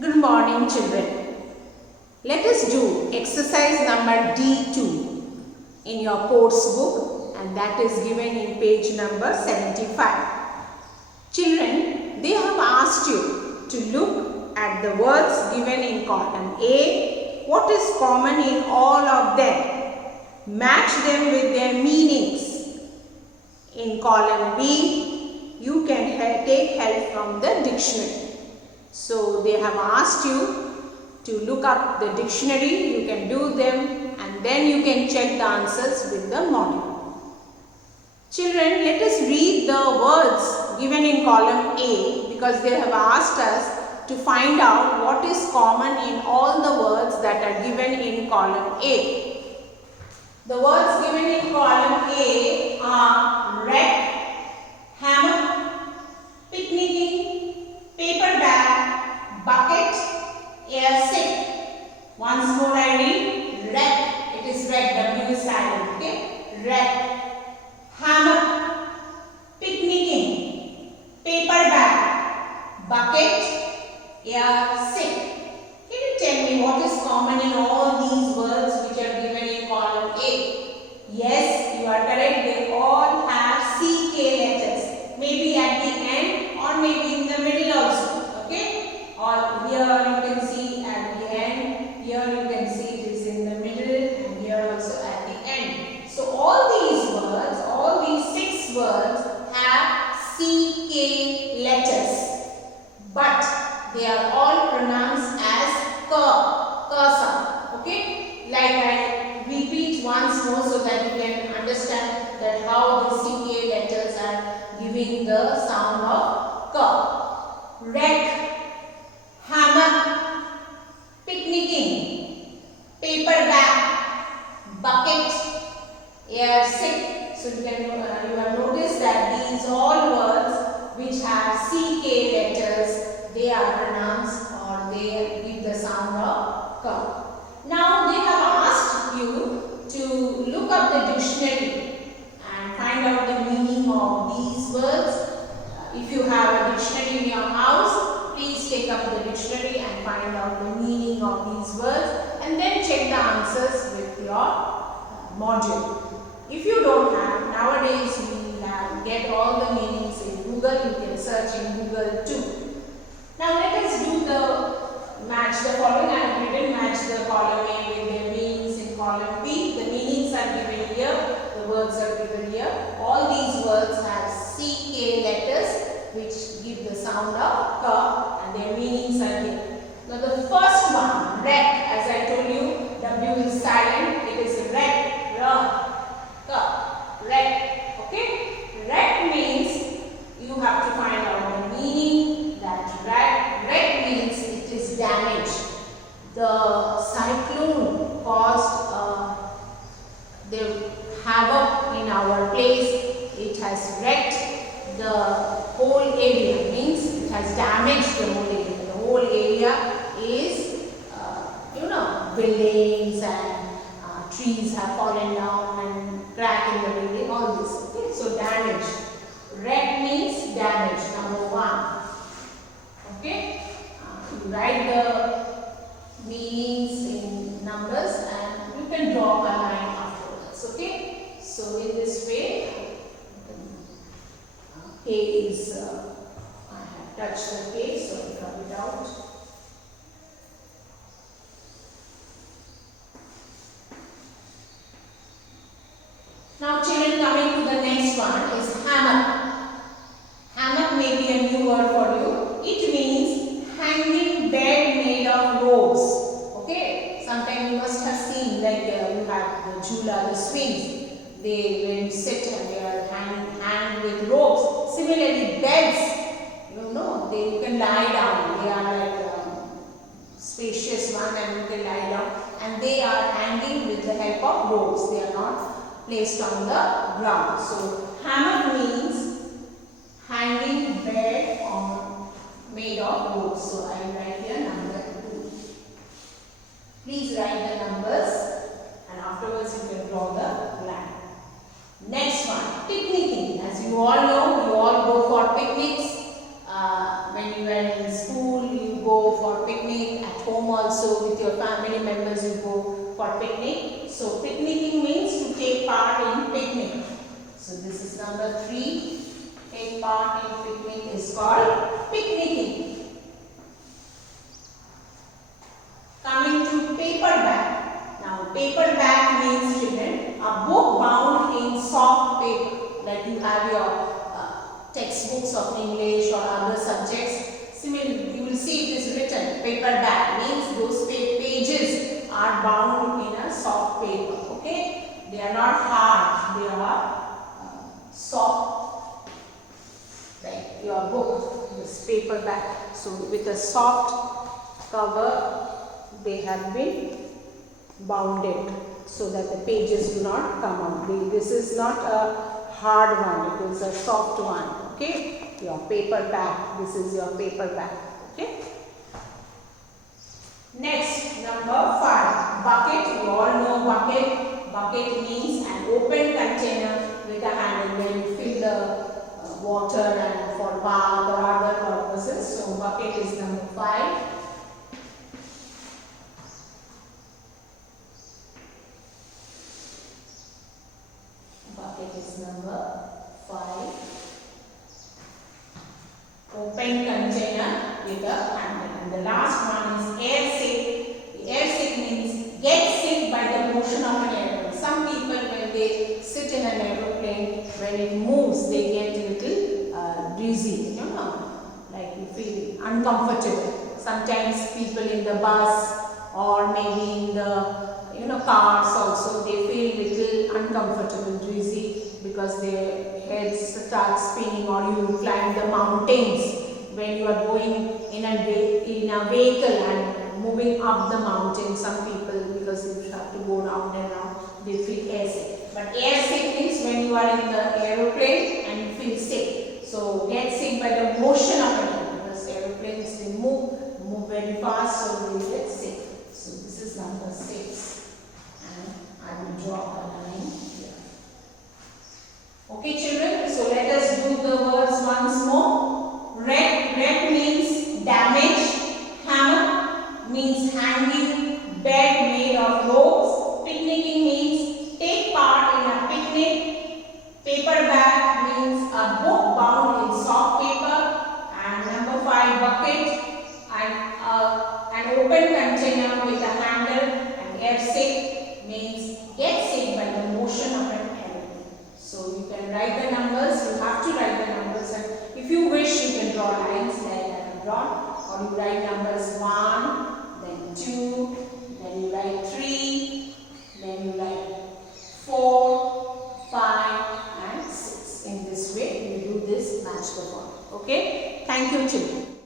Good morning, children. Let us do exercise number D2 in your course book, and that is given in page number 75. Children, they have asked you to look at the words given in column A. What is common in all of them? Match them with their meanings. In column B, you can take help from the dictionary. So they have asked you to look up the dictionary. You can do them and then you can check the answers with the module. Children, let us read the words given in column A, because they have asked us to find out what is common in all the words that are given in column A. The words given in column A are wreck, hammock, picnicking, paper bag, bucket, airsick. Once more I read wreck. It is wreck. W is silent. Okay. Wreck, hammock, picnicking, paper bag, bucket, airsick. Can you tell me what is common in all these words which are given in column A? Yes, you are correct. They all have CK letters. Maybe at the end or maybe in the middle also. Okay? Or here you can see at the end. Here you can see it is in the middle, and here also at the end. So all these words, all these 6 words have CK letters. But they are all pronounced as sound. Okay? Like I repeat once more so that you can understand that how the CK letters are giving the sound of k. Wreck, hammock, picnicking, paper bag, bucket, airsick. So you have noticed that these all words which have CK letters, they are pronounced or they give the sound of k. Now they have asked you to look up the dictionary and find out the meaning of these words. If you have a dictionary in your house, please take up the dictionary and find out the meaning of these words and then check the answers with your module. If you don't have, nowadays we get all the meanings in Google. You can search in Google too. Now let us do the match the following. I have written match the column A with their meanings in column B. The meanings are given here. The words are given here. All these words have CK letters which give the sound of k, and their meanings are given. Now the first one, wreck, as I told you, W is silent. It is wreck, wreck. Okay? Wreck means you have to find out the meaning. That wreck means it is damage. The cyclone caused the havoc in our place. It has wrecked the whole area, means it has damaged the whole area. The whole area is, buildings and trees have fallen down and crack in the building, all this. Okay, so damage. Wreck means damage, number 1. Okay, you write the meanings in numbers and you can draw a line afterwards. Okay, so in this way, K is, I have touched the K, so I draw it out. Now children, coming to the next one is hammock. Hammock may be a new word for you. It means hanging bed made of ropes. Okay, sometimes you must have seen, like you have the jhula, the swings. They sit and they are hanged with ropes. Similarly, beds, you can lie down. They are like spacious one, and you can lie down. And they are hanging with the help of ropes. They are not placed on the ground. So hammock means hanging bed made of ropes. So I will write here number 2. Please write the numbers and afterwards you can draw the line. Next one, picnicking. As you all know, you all go for picnics. When you are in school, you go for picnic number 3. Take part in picnic is called picnicking. Coming to paper bag. Now paper bag means, children, a book bound in soft paper. Like you have your textbooks of English or other subjects. Similarly, you will see it is written paper bag means those pages are bound in a soft paper. Okay, they are not hard, they are soft. Like your book, this paper bag. So with a soft cover, they have been bounded so that the pages do not come out. This is not a hard one, it is a soft one. Okay, your paper bag. This is your paper bag. Okay. Next, number 5. Bucket. You all know bucket. Bucket means an open container with a handle where you fill the water and for bath or other purposes. So bucket is number 5. Bucket is number 5. Open container with a handle. And the last one is air sick. The air sick means get sick by the motion of an aeroplane. Some people, when they sit in an aeroplane, when it moves, they get a little dizzy, you know, like you feel uncomfortable. Sometimes people in the bus or maybe in the cars also, they feel little uncomfortable, dizzy, because their heads start spinning, or you climb the mountains when you are going in a vehicle and moving up the mountain. Some people, because you have to go round and round, they feel air sick. But air sick means when you are in the aeroplane and you feel sick. So get sick by the motion of an aeroplane, because aeroplanes, they move very fast, so they get sick. So this is number 6, and I will draw a line here. Okay, children, so let us do the words once more. Wreck means damage. Hammock means hanging bed made of ropes. Picnicking means take part in a picnic. Paper bag means a book bound in soft paper. And number 5, bucket, and an open container with a handle. And air sick means get sick by the motion of an aeroplane. So you can write the numbers. You have to write the numbers, and if you wish, you can draw lines like I have drawn, or you write numbers 1, then 2, then you write 3, then you write 4, 5, and 6. In this way, you do this match the font. Okay? Thank you, children.